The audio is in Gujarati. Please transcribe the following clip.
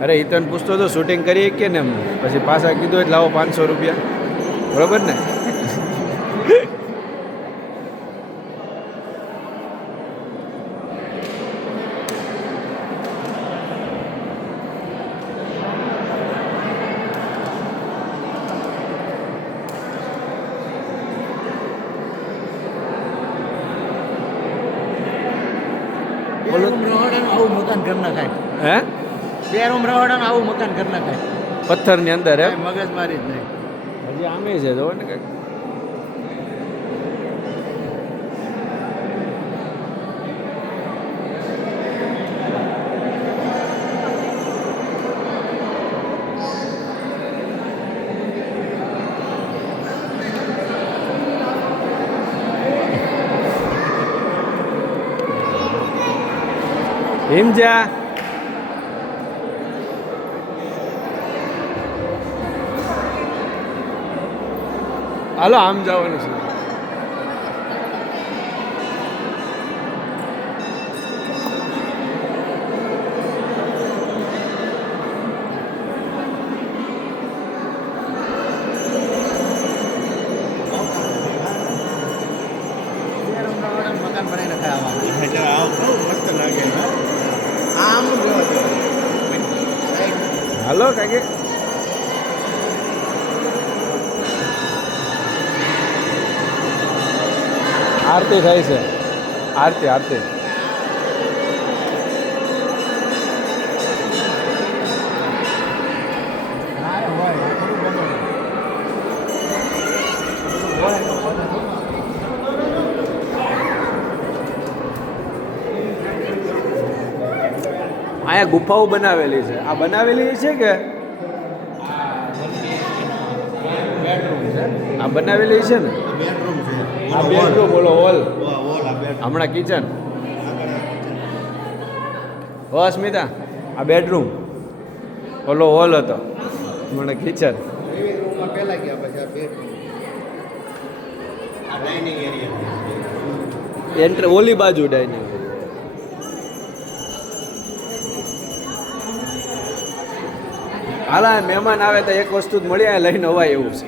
અરે એ તને પૂછતો તો શૂટિંગ કરીએ કે ને એમ પછી પાછા કીધું એટલે લાવો 500 રૂપિયા બરોબર ને આવું મકાન ઘર ના ખાય હે 2 રૂમ રવાડાનું આવું મકાન ઘર ના ખાય પથ્થરની અંદર એમ મગજ મારી જ નહીં હજી આમે છે જો ને કંઈક હિમજા હાલો આમ જવાનું છે મકાન બનાવીને ખાય મસ્ત લાગે આમ હાલો કાંઈક આરતી થાય છે આરતી આરતી અહીંયા ગુફાઓ બનાવેલી છે આ બનાવેલી છે કે આ બનાવેલી છે ને બેડરૂમ છે આ બેડરૂમ ઓલો હોલ વોલ આ બેડ હમણાં કિચન હો અસ્મિતા આ બેડરૂમ ઓલો હોલ હતો હમણાં કિચન લિવિંગ રૂમમાં પહેલા ગયા પછી આ બેડરૂમ આ ડાઇનિંગ એરિયા એન્ટર ઓલી બાજુ ડાઇનિંગ હાલા મહેમાન આવે તો એક વસ્તુ જ મળી આવે લઈને અવાય એવું છે